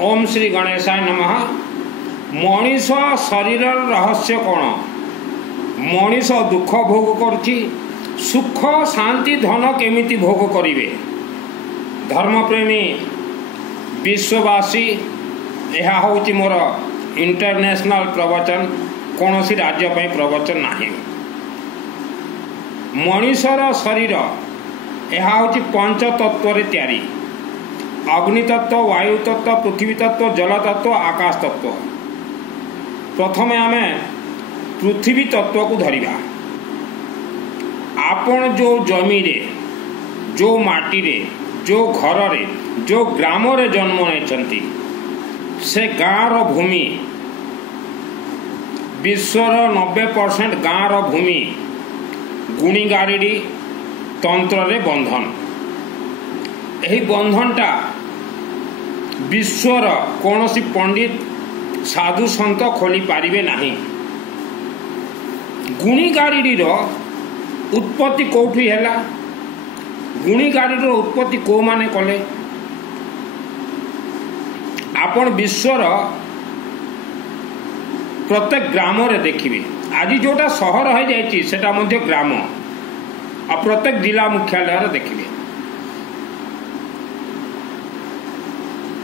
ओम श्री गणेशाय नमः। मनीष शरीर रहस्य कौन? मनीष दुख भोग करुछि, सुख शांति धन केमिति भोग करिवे? धर्मप्रेमी विश्ववासी यह हूँ मोर इंटरनेशनल प्रवचन, कौन सी राज्य पर प्रवचन नहीं। मनीषर शरीर यह हूँ पंच तत्व तैयारी। अग्नि तत्व, वायु तत्व, पृथ्वी तत्व, जल तत्व, आकाश तत्व। प्रथमे आमे पृथ्वी तत्व को धरिबा। आपण जो जमी रे, जो माटी रे, जो घर रे, जो ग्राम रे जन्म नेचंती, से गाँव भूमि विश्वर 90% गाँव भूमि गुणी गाड़ी तंत्र रे बंधन। यही बंधनटा विश्वर कौन सी पंडित साधु संत खोली पारिबे नहीं। गुणी गाड़ी उत्पत्ति कौटी है? गुणी गाड़ी उत्पत्ति को माने कले? आपण विश्वर प्रत्येक ग्राम रे देखिए। आज जोटा सहर हो जाइए सेटा मध्य ग्राम, आ प्रत्येक जिला मुख्यालय रे देखिए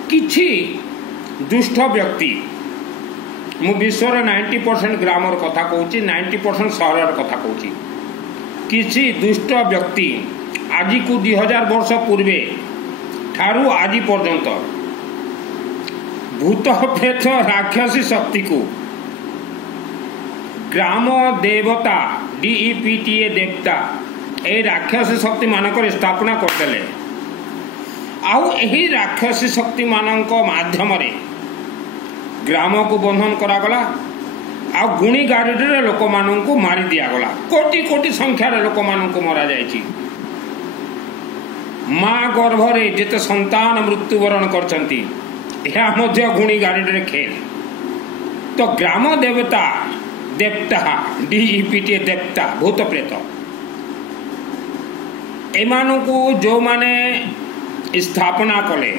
किछि दुष्ट व्यक्ति। मु विश्वर 90% ग्रामर कथा कहूँ, 90% सहर कथा कहूँ। किछि दुष्ट व्यक्ति आज को 2000 वर्ष पूर्वे ठारू आज पर्यंत भूत प्रेत राक्षसी शक्ति को ग्राम देवता DEPTA देवता ए राक्षसी शक्ति मानक स्थापना करदेले। आउ एही राक्षसी शक्ति मानक माध्यम रे ग्राम को बंधन करागला। आ गुणी गाड़ी रे लोक मानू मारी दियागला। कोटि कोटि संख्यार लोक मानू मरा जाइछि। माँ गर्भरे जेते संतान मृत्युवरण करछंती यह मध्य गुणी गाड़ी रे खेल। तो ग्राम देवता देवता DEPTA देवता भूत प्रेत एमानकु जो माने स्थापना कले,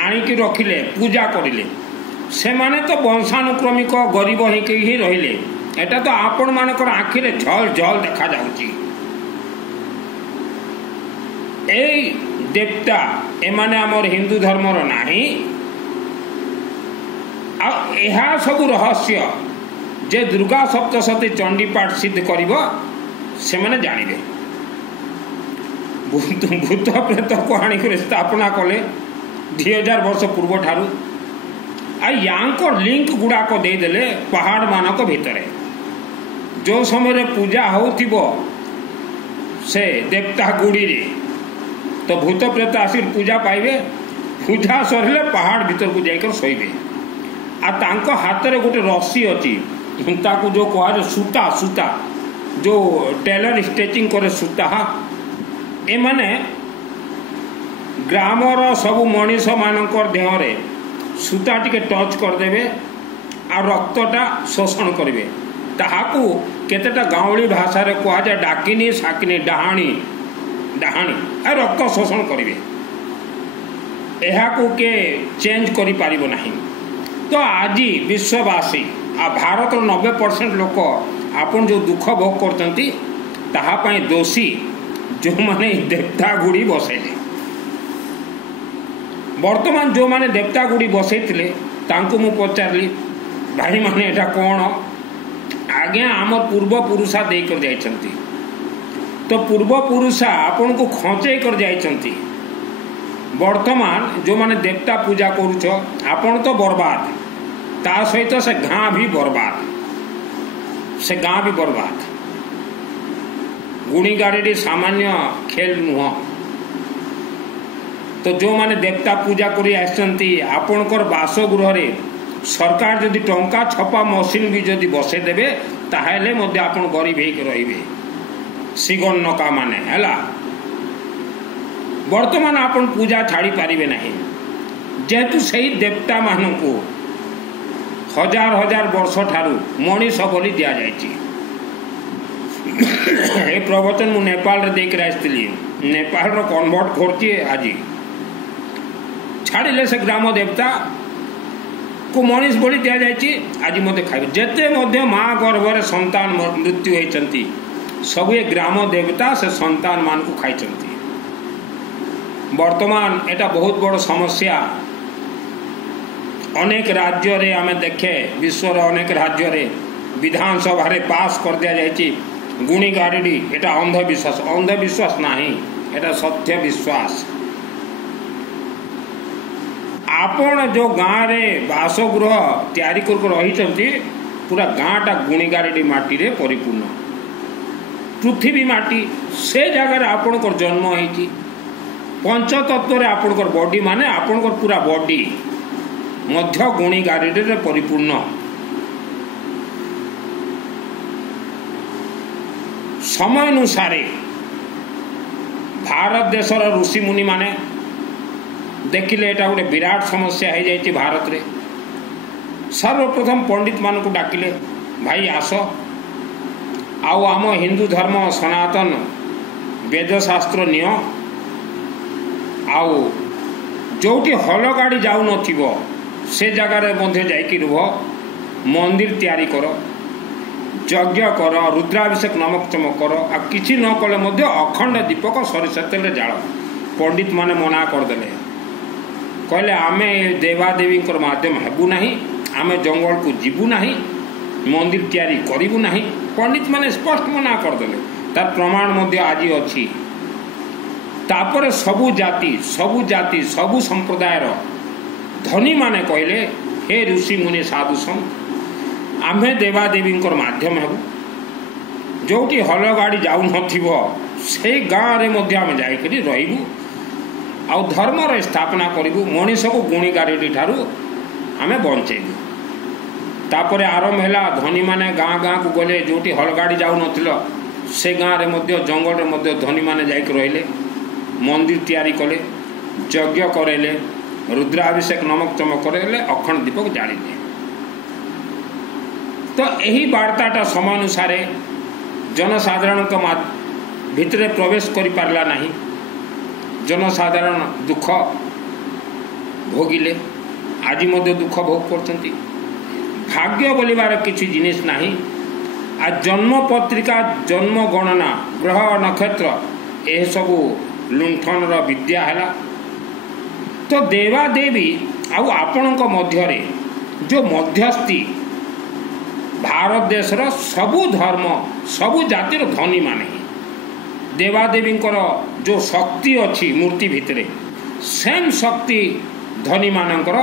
आणिकी रखिले, पूजा करिले, से माने तो वंशानुक्रमिक गरीब ही रहिले। एटा तो आपण मानकर आखिरे झल झल देखा जाउची। ए देवता एमाने हमर हिंदू धर्मर नाही। आ एहा सब रहस्य जे दुर्गा सप्तशती चंडी पाठ सिद्ध करिवो से माने जानिबे। भूत प्रेत को आनिक स्थापना कले 2000 वर्ष पूर्व ठारू। आ लिंक गुड़ाक देदेले पहाड़ मानक भितर। जो समय पूजा होतिबो से देवता गुड़ी रे तो भूत प्रेत आसी पूजा पाइबे। पूजा सरिले पहाड़ भीतर को जाकर शोइबे। आ तांको हाथ रे गोटे रस्सी अछि, ताकू जो कहा सूता सूता जो टेलर स्टिचिंग करे सूता। ए माने ग्रामर सब मनीष मानकर देहरे सूता टिके टच करदेवे आ रक्तटा शोषण करेंगे। ताहाकू केतेटा गाँवली भाषा रे कहा जाए डाकिनी साकिनी डाहाणी डाहाणी आ रक्त शोषण करेंगे। एहाकू के चेंज करि पारिबो नाही। तो आज विश्ववासी आ भारत 90% लोक आपन जो दुख भोग करचंती ताहा पई दोषी जो माने देवता गुड़ी बसैले। वर्तमान जो माने देवता गुड़ी बसैतिले तांको मु पचारली, भाई माने एटा कोन? आज्ञा आम पूर्व पुरुषा दे कर जाइछंती। तो पूर्व पुरुषा आपन को खंचै कर जाइछंती। वर्तमान जो माने देवता पूजा करूछ आपन तो बर्बाद, ता सहित से गाँ भी बर्बाद, से गाँ भी बर्बाद। गुणी गाड़ी सामान्य खेल नुह। तो जो माने देवता पूजा करी आसचंती आपणकर बासगृह रे सरकार जदि टंका छपा मशीन भी जदि बसे देबे ताहेले मध्य आपण गरीब हेक रहिबे। सिगन नका माने हैला। वर्तमान आपण पूजा छाड़ी पारिबे नहीं, जेहेतु सही देवता मानकू हजार हजार वर्ष ठारू मनीष बोली दिया जाइछि। ए प्रवचन मु नेपाल रे देख आसती। नेपाल रो कन्वर्ट करछि आज छाड़िले से ग्राम देवता को मनीष बलि दि जाइए आज मत खाइबे जेते माँ गर्भर संतान मृत्यु होती सब ये ग्राम देवता से संतान मान को खाई। वर्तमान एटा बहुत बड़ समस्या अनेक राज्य रे आमे देखे विश्वर अनेक राज्य रे विधानसभा रे पास कर दिया जाइए गुणी गारेडी एटा अंधविश्वास नहीं एटा सत्य विश्वास। आपण जो गाँव रे बासगृह तैयारी कर रही पूरा गाँटा गुणी गारेडी माटी रे परिपूर्ण पृथ्वी माटी से जगार आपणकर जन्म होती पंचतत्व आपणकर बॉडी माने आपणकर पूरा बॉडी मध्य गुणी गारेडी रे परिपूर्ण। समय अनुसार भारत देशर ऋषि मुनि माने देखिले एटा गोटे विराट समस्या हो जाए भारत रे। सर्वप्रथम पंडित मान को डाकिले भाई आस आउ आम हिंदू धर्म सनातन वेद शास्त्र निय आउ जोटी हल गाड़ी जाऊ नथिबो से जगार मध्य जाइकी रुह मंदिर तैयारी कर यज्ञ कर रुद्राभिषेक नमक चमक कर आ किछि न कले मध्य अखंड दीपक सरिषा तेल जाल। पंडित माने मना करदेले कहले आमे देवादेवी माध्यम हेबू नाही आमे जंगल को जीवू नाही मंदिर तैयारी करिबू नाही। पंडित माने स्पष्ट मना करदेले तार प्रमाण मध्य आज अछि। तापर सबु जाति सबु संप्रदायर धनी माने कहले हे ऋषि मुनि साधु संत आमे देवादेवी माध्यम हेबू जोटी हल गाड़ी जाऊ नथिबो से गाँव रे मध्य आमे जाई करी रहिबू आउ धर्मर स्थापना करूँ मनीष को गुणी गारेडी ठारू आमे बंचेबू। तापर आरंभ है धनी माने गाँ गाँ को गले जोटी हल गाड़ी जाऊ नथिलो से गाँव रे मध्य जंगल रे मध्य धनी माने जाइक रहिले मंदिर तैयारी कले यज्ञ करेले रुद्राभिषेक नमक चमक करेले अखंड दीपक जालिले। तो यही वार्ताटा समय अनुसार जनसाधारण भितर प्रवेश करि पारला नहीं। जनसाधारण दुख भोगिले आज मध्य दुख भोग करछंती। भाग्य बोलिबार किसी जिनिस नहीं। आ जन्म पत्रिका जन्म गणना ग्रह नक्षत्र यह सबू लुंठन विद्या है। तो देवादेवी आउ आपणक मध्यरे जो मध्यस्थी भारत देशर सबु धर्म सबु जातिर धनी माने देवादेवी जो शक्ति अच्छी मूर्ति भितरे सेम शक्ति धनी मानकर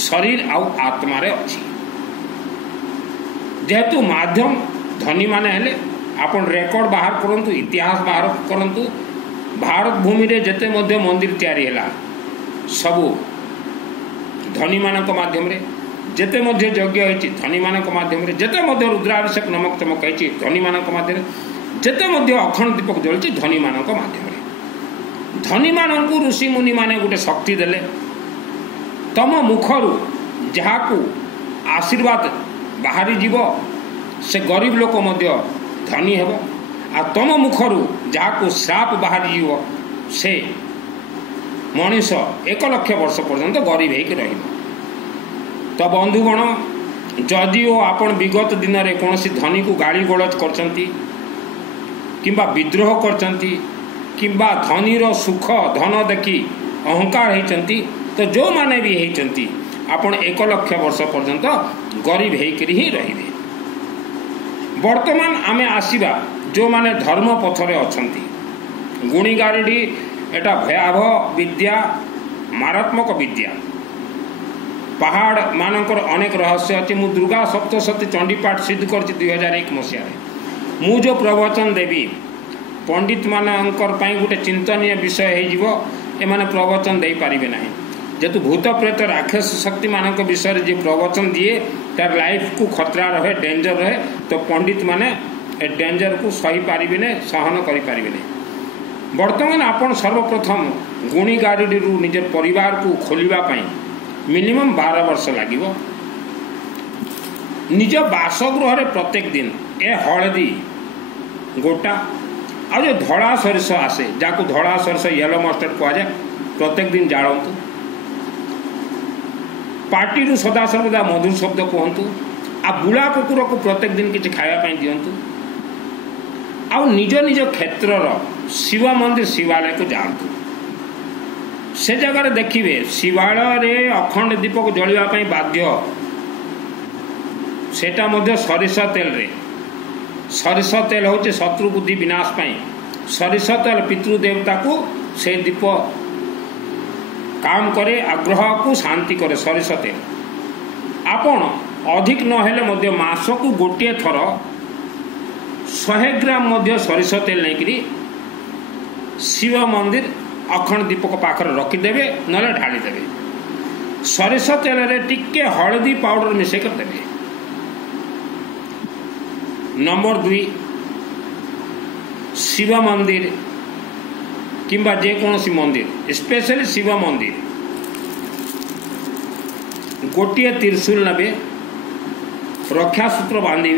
शरीर आउ आत्मा रे अच्छी। जेहेतु माध्यम धनी माने हेले आपण रेकर्ड बाहर करंतु इतिहास बाहर करंतु भारत भूमि रे जेते मध्य मंदिर तैयारी हैला सबु धनी मानक माध्यम रे जेते मध्य यज्ञ होइछि धनी मानक माध्यम रे जेते मध्य रुद्राभिषेक नमक चमक होइछि धनी मानक माध्यम रे जेते मध्य अखंड दीपक जलुछि धनी मानक माध्यम रे। धनी मानकु ऋषि मुनि माने गोटे शक्ति देले तम मुखरु जहाकू आशीर्वाद बाहरी जीव से गरीब लोक मध्य धनी हेब आ तम मुखरु जहाकू श्राप बाहरी जीव से मनीष 1 लाख वर्ष पर्यंत गरीब होकर रहिब। तो बंधुगण जदिओ आपण विगत दिन में कौन धनी को गाड़ी गलज करचंती किंबा विद्रोह करचंती किंबा धनीर सुख धन देखी अहंकार होती तो जो माने भी होती आपण 1 लाख वर्ष पर्यंत गरीब होकर ही रहिबे। वर्तमान आमे आसीबा जो माने धर्म पथरे अछंती गुणी गारेडी एटा भयावह विद्या मारात्मक विद्या पहाड़ मानकर अनेक रहस्य अच्छे। मु दुर्गा सप्तशती चंडीपाठ सिद्ध कर 2001 मसीह मु जो प्रवचन देवी पंडित मानकर गोटे चिंतनीय विषय हो प्रवचन दे पारिबे नहीं। जेतु भूत प्रेत राक्षस शक्ति मानक विषय जो प्रवचन दिए तार लाइफ को खतरा रहे डेंजर रहे तो पंडित माने ए डेंजर को सही पारिबे नहीं सहन करि पारिबे नहीं। वर्तमान आपण सर्वप्रथम गुणी गारेडी रु निज परिवार को खोलिबा पई मिनिमम 12 वर्ष लगे। निज बासगृह प्रत्येक दिन ए हलदी गोटा आ जो धड़ा सरिष आसे जाको धड़ा सरिष येलो मस्टर्ड कह जाए प्रत्येक दिन जालतु पार्टी सदा सर्वदा मधुर शब्द कहतु आ बुला कुकुर को प्रत्येक दिन किसी खावाई दिंतु आ निज निज क्षेत्र शिव मंदिर शिवालय को जातु से जगह देखिए शिवालय अखंड दीपक जलियापाई बाध्य सेटा मध्य सरिष तेल रे सरिष तेल हूँ शत्रु बुद्धि विनाश पाई सरिष तेल पितृदेवता को से दीप काम करे आग्रह को शांति करे सरिष तेल आपण अधिक नहेले मास को गोटे थर 100 ग्राम सरिष तेल नहीं शिव मंदिर अखंड दीपक पाखर रखिदेवे ना ढालीदेवे सरिष तेल रे टिके हलदी पाउडर मिसेक देवे। नंबर 2 शिव मंदिर किंबा जेकोसी मंदिर स्पेशली शिव मंदिर गोटे त्रिशूल नेबे रक्षा सूत्र बांधे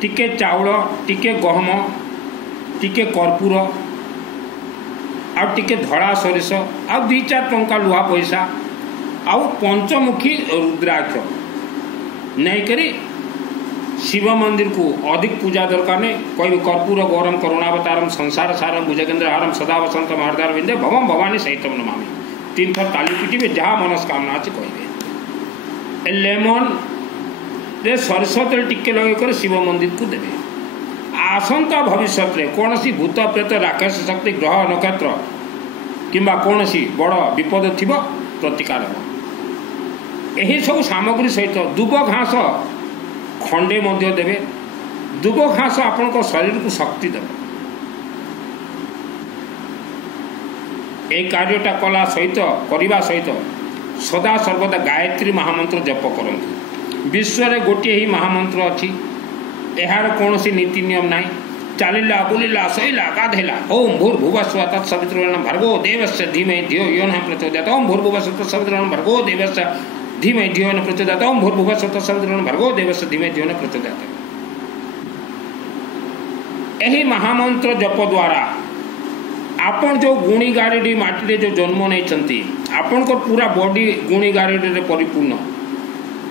टिके चाउल टिके गहम टिके कर्पूर आ टिके धड़ा सरिष आ 2-4 टंका लुहा पैसा आउ पंचमुखी रुद्राक्ष नहीं करी शिव मंदिर को अधिक पूजा दरकार नहीं कोई कर्पूर गौरम करुणावतारम संसार सारम भुजगेंद्रहारम सदा वसंत महर्दार विंदे भवम भवानी सहितम नमामि 3 थर ताली पिटिबे जहाँ मनस्कामना अच्छे कहे लेमन रे सरिष तेल टिके लगे शिव मंदिर को देवे। आसंता भविष्य में कौन सी भूत प्रेत राक्षस शक्ति ग्रह नक्षत्र किंबा कौन सी बड़ विपद थी प्रतिकार यही सब सामग्री सहित दुब घास खंडे मध्य देवे दुब घास आपण शरीर को शक्ति देवे। कार्यटा कला सहित करने सहित सदा सर्वदा गायत्री महामंत्र जप करंतु। विश्व रे गोटे ही महामंत्र अच्छी यार कौन सी नीति नियम ना चलला बुलिला शैला गाधेला ओम भूर्भुवस्व तत्सवितुर्वरेण्यं भर्गो देवस्य धीमहि धियो यो नः प्रचोदयात् ओम भूर्भुवस्व तत्सवितुर्वरेण्यं भर्गो देवस्य धीमहि धियो न प्रचोदयात् ओम भूर्भुवस्व तत्सवितुर्वरेण्यं भर्गो देवस्य धीमहि धियो न प्रचोदयात्। यही महामंत्र जप द्वारा आपण जो गुणी गारेडी माटी जो जन्म नहीं आपण को पूरा बॉडी गुणी गारेडी परिपूर्ण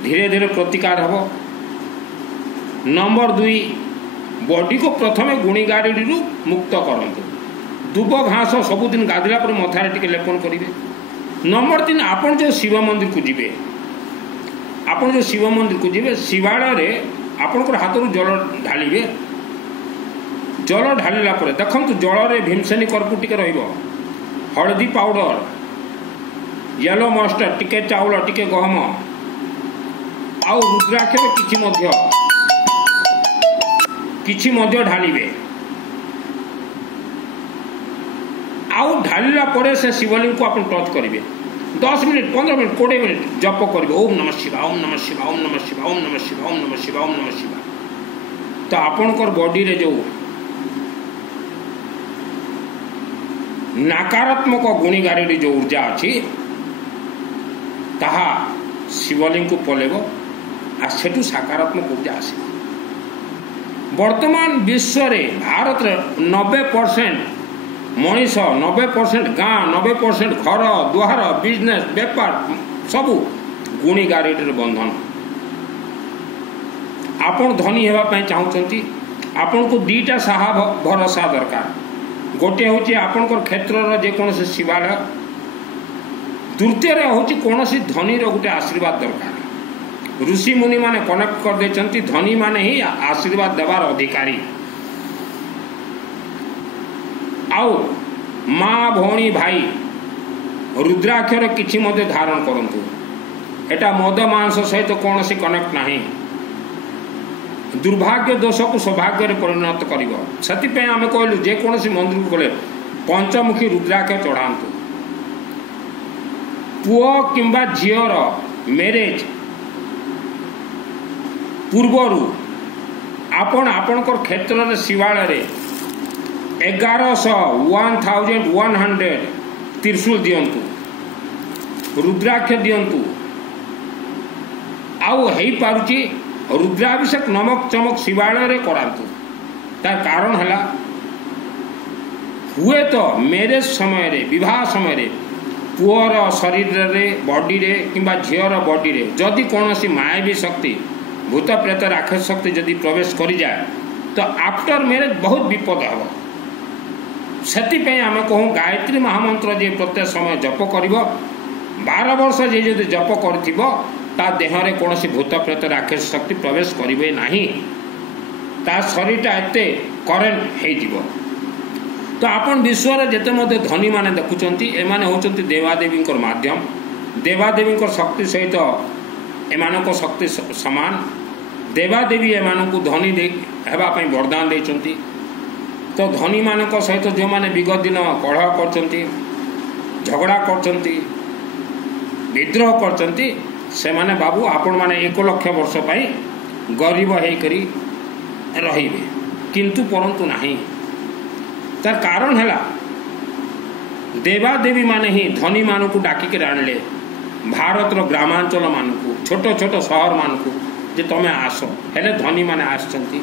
धीरे धीरे प्रतिकार हम। नंबर 2 बॉडी को प्रथमे गुणी गारेडी मुक्त करंतु दुब घास सबुदिन गाधला पर मथारे टिके लेपन करेंगे। नंबर 3 आपण जो शिव मंदिर को जीवे आपण जो शिव मंदिर को जीवे शिवालय रे आपण हाथ जल ढालिबे जल ढालिला पर देखंतु जल रे भीमसेनी कर्पूर टिके रहिबो हळदी पाउडर येलो मस्टर्ड टिके चाउल टिके गहम आउ रुद्राक्ष किछि मध्य ढालिबे आउ ढालिला परे से शिवलिंग को आपण टच करिवे 10 मिनट 15 मिनट 20 मिनट जप करिवे ओम नमः शिवाय ओम नमः शिवाय ओम नमः शिवाय ओम नमः शिवाय ओम नमः शिवाय ओम नमः शिवाय। तो आपनकर बॉडी रे जो नकारात्मक गुणी गारेडी जो ऊर्जा अच्छी ताहा शिवलिंग को पलेब आ सेठू सकारात्मक ऊर्जा आस। वर्तमान विश्व रे भारत रे 90% मनीष 90% गाँ 90% घर दुआर बिजनेस बेपार सबू गुणी गारेडी बंधन। आपण धनी हेबाई चाहूँगी आपण को 2टा साहा भरोसा दरकार गोटे हूँ आपणकर क्षेत्र जेकोसी शिवालय द्वितीय हूँ कौन धनी गोटे आशीर्वाद दरकार। ऋषि मुनि माने कनेक्ट कर देचंती धनी माने ही आशीर्वाद देवार अधिकारी। आउ माँ भौणी भाई रुद्राक्षर किछि मध्य धारण करंतु एटा मद मांस सहित कौन सी कनेक्ट नहीं दुर्भाग्य दोष को सौभाग्य परिणत कर आम कहलु जेकोसी मंदिर को गले पंचमुखी रुद्राक्ष चढ़ातु। पुओ किंबा झीर मैरेज पूर्वरु आपणकर क्षेत्र में शिवालय 1100 त्रिशूल दियंतु रुद्राक्ष दियंतु आउ हेई पारुची रुद्राभिषेक नमक चमक शिवालय रे करातु। तार कारण है हुए तो मैरेज समय रे विवाह समय रे पुअर शरीर रे बॉडी रे किंबा झीर बॉडी रे जदि कौन सी मायावी शक्ति भूत प्रेत राक्षस शक्ति जदि प्रवेश कर जाए तो आफ्टर मैरेज बहुत विपद हम से आम कहूँ गायत्री महामंत्र जे प्रत्येक समय जप कर 12 वर्ष जे जदि जप कर देह में कौन भूत प्रेत राक्षस शक्ति प्रवेश करेंगे नहीं ता शरीरटा एत करेन्ट हो। तो आपण विश्व जिते मध्य धनी माने देखुंट एमाने होचंती देवादेवी माध्यम देवादेवी शक्ति सहित एमानक शक्ति समान देवादेवी एमानकु धनी हेबापई वरदान देइचंती। तो धनी मानक सहित जो माने विगत दिन कलह करचंती झगड़ा करचंती विद्रोह करचंती से माने बाबू आपण माने 1 लाख वर्ष पाई गरीब होकरी रहिबे किंतु परंतु नहीं तार कारण है देवादेवी माने ही धनी मानू डाकिक आणले भारतर ग्रामांचल मानू छोट छोट शहर मानू जे तुम आस हेले धनी माने आसचंती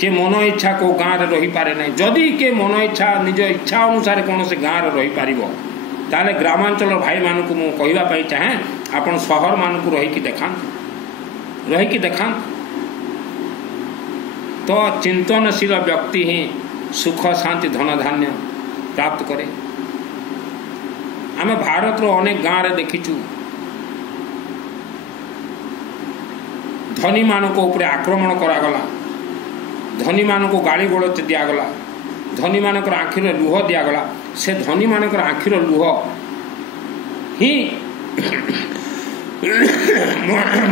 के मन इच्छा को गाँव में रही पारे ना जदि के मन इच्छा निज इच्छा अनुसार कौन से गाँव में रही पार ताले ग्रामांचल भाई मानू मु कहवाई चाहे आपण शहर मानू रहीकि देखा तो चिंतनशील व्यक्ति ही सुख शांति धन धान्य प्राप्त करे। आम भारत अनेक गाँव रे देखीचु धनी मानक उपरे आक्रमण करागला धनी मानक गाड़ी गोलच दिगला धनी मानकर आखिर लुह दिगला से धनी मानकर आखिर लुह ही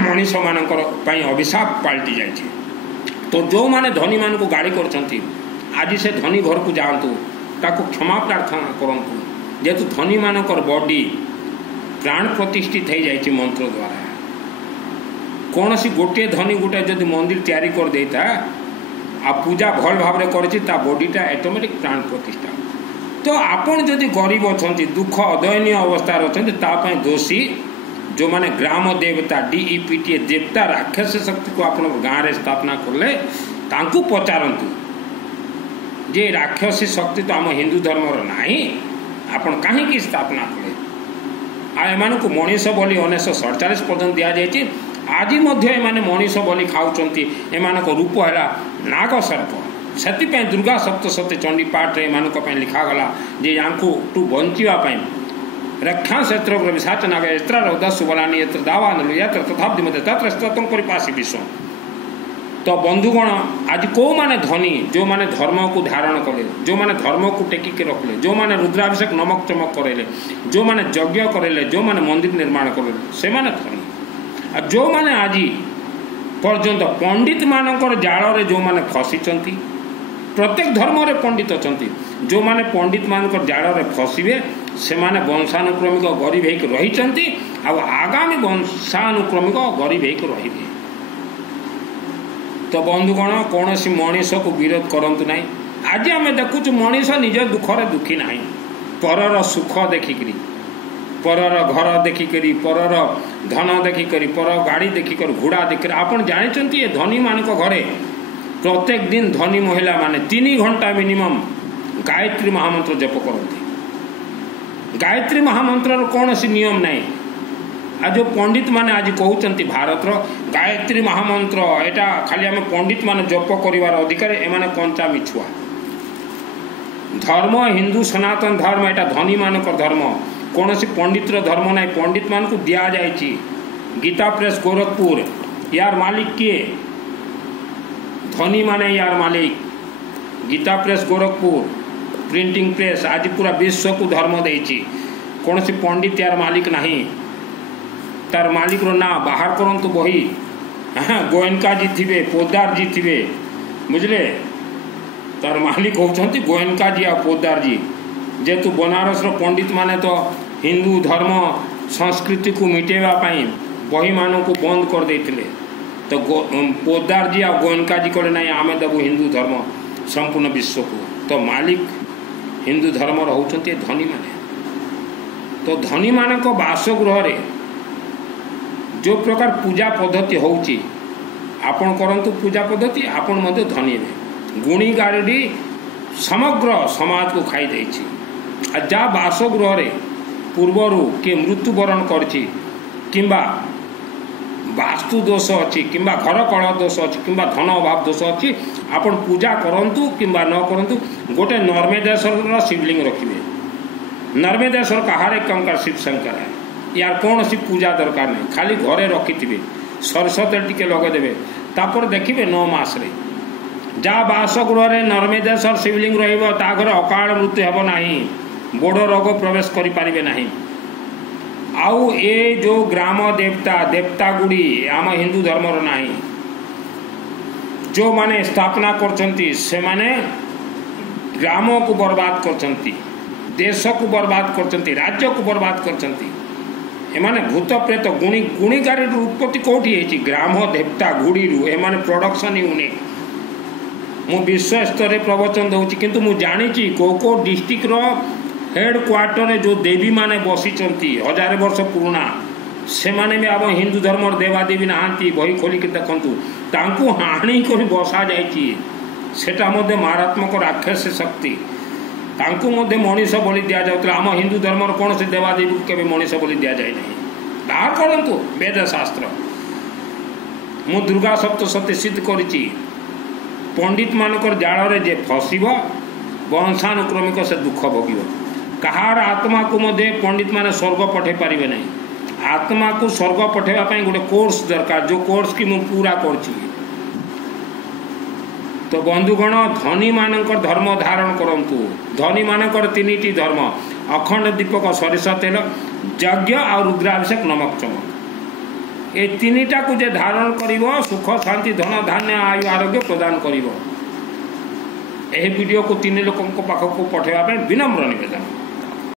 मनीष मानकर अभिशाप पलटि जाए। तो जो माने धनी मान को गाड़ी करछंती आज से धनी घर को जातु ताको क्षमा प्रार्थना करंतु जेतु धनी मानकर बॉडी प्राण प्रतिष्ठित हो जाए मंत्र द्वारा कौन सी गोटे धनी गोटे जदि मंदिर तैयारी कर देता आ पूजा भल भाव कर बॉडीटा ऑटोमेटिक प्राण प्रतिष्ठा। तो आपण जदि गरीब अच्छा दुख अदयनीय अवस्था अच्छा दोषी जो माने ग्राम देवता DEPT देवता राक्षस शक्ति को आप गाँव में स्थापना कले तांकु पचारंतु जे राक्षसी शक्ति तो आम हिंदू धर्म नाही आपण कहीं स्थापना कले आ को मनीष बोली 1947 पर्यटन दि जाए आज एमाने मनीष बोली खाऊंट एमान रूप है नाग सर्प से दुर्गा सप्तशती चंडी पाठ एमानक लिखागला जे यांकु टू बंचापी रक्षा क्षेत्र विशाच नाग यत्र रौदा सुबलानी यत्र दावान यत्र तथाब्दि मध्य तत्र स्तोत्रम परिपासी विश्व। तो बंधुगण आज कौ माने धनी जो माने धर्म को धारण कले जो माने धर्म को टेकिक रखले जो माने रुद्राभिषेक नमक चमक करेले जो माने यज्ञ करेले जो माने मंदिर निर्माण करेले से माने धनी आ जो माने आज पर्यंत पंडित मानकर जाल रे जो माने फसीचंती प्रत्येक धर्म रे पंडित अछंती जो माने पंडित मानकर जाल रे फसीबे से माने वंशानुक्रमिक गरीब होकर रही आगामी वंशानुक्रमिक गरीब होकर रही। तो बंधुगण कौन सी मनीष को विरोध करंतु नहीं। आज आम देखुचु मनीष निज दुखरे दुखी ना परर सुख देखिक परर घर देखिक परर धन देखिक पर गाड़ी देखिक घोड़ा देखिक आपन जानते ये धनी मान घरे प्रत्येक दिन धनी महिला माने 3 घंटा मिनिमम गायत्री महामंत्र जप करती। गायत्री महामंत्र कौन सी नियम नहीं आज जो पंडित माने आज कहते भारत गायत्री महामंत्र एटा खाली आम पंडित माने जप करिवार अधिकार एमाने कंचा मिछुआ धर्म हिंदू सनातन धर्म एटा धनी मानकर धर्म कौन सी पंडितर धर्म नहीं पंडित मान को दिया जाए। गीता प्रेस गोरखपुर यार मालिक किए धनी माने यार मालिक Gita press Gorakhpur printing press आज पूरा विश्व को धर्म देती कौन सी पंडित यार मालिक नहीं तार मालिक रो ना बाहर करंतु बही गोयनका जी थे पोदार जी थे बुझले तार मालिक होती गोयनका जी आ पोदार जी जेतु बनारस रो पंडित माने तो हिंदू धर्म संस्कृति को मिटेवाई बही मान को बंद कर देते तो पोदार जी आ गोयनका जी कहे ना आम देवु हिंदू धर्म संपूर्ण विश्व को। तो मालिक हिंदू धर्म होती धनी माने। तो धनी मान बासगृह रे जो प्रकार पूजा पद्धति होची आपण करंतु पूजा पद्धति आपण मध्य धनी हे गुणी गाड़ी समग्र समाज को खाई देछि। आ जा बासगृह रे ପୂର୍ବରୁ କିଏ ମୃତ୍ୟୁବରଣ କରିଛି କିମ୍ବା ବାସ୍ତୁ ଦୋଷ ଅଛି କିମ୍ବା ଘର କଳ ଦୋଷ ଅଛି କିମ୍ବା ଧନ ଅଭାବ ଦୋଷ ଅଛି ଆପଣ ପୂଜା କରନ୍ତୁ କିମ୍ବା ନ କରନ୍ତୁ ଗୋଟେ ନର୍ମେଦେଶ୍ୱର शिवलिंग रखिए। नर्मदेश्वर कहार कंकर शिव शंकर है यार कौन सी पूजा दरकार नहीं खाली घरे रखिथे सरस तेल टिके लगेदेवे तापर देखिए 9 मास रे जहाँ बासगृह नर्मदेश्वर शिवलिंग रहा घर अकाल मृत्यु हेब ना बड़ रोग प्रवेश करें ना। आउ ए जो ग्राम देवता देवता गुड़ी आम हिंदू धर्मर ना जो माने स्थापना करचंती से माने ग्राम को बर्बाद करचंती देश को बर्बाद करचंती राज्य को बर्बाद करचंती। एमाने भूत प्रेत गुणी गुणीगारी उत्पत्ति कौटी है ग्राम देवता गुड़ी एमाने प्रोडक्शन यूनिट मु विश्व स्तर प्रवचन दूसरी किंतु मु जानी को डिस्ट्रिक्ट हेड क्वार्टर जो देवी माने बसीचंती 1000 वर्ष पुराना से माने भी आम हिंदू धर्म देवादेवी नहांती बही खोलिक देखु तांकु हाणी कर बसा जाटा मारात्मक राक्षस शक्ति तांकु मनीष बलि दि जाऊला आम हिंदू धर्म कौन से देवादेवी को केवे मनीष बलि दि जाए नहीं बाहर करंतु वेद शास्त्र मु दुर्गा सप्तशती सिद्ध करिछि पंडित मानकर जाल जे फसब वंशानुक्रमिक से दुख भोग कहार आत्मा को मध्य पंडित माने स्वर्ग पठे पारे ना आत्मा को स्वर्ग पठेवाई गोटे कोर्स दरकार जो कोर्स की मु पूरा करछि। तो बंधुगण धनी मानकर धर्म धारण करंतु धनी मानकर 3टी धर्म अखंड दीपक सरिष तेल यज्ञ और रुद्राभिषेक नमक चमक ए 3टा को जे धारण करिवो सुख शांति धन धान्य आयु आरोग्य प्रदान करिवो। एही वीडियो को 3 लोक पाखक पठेवा विनम्र निवेदन।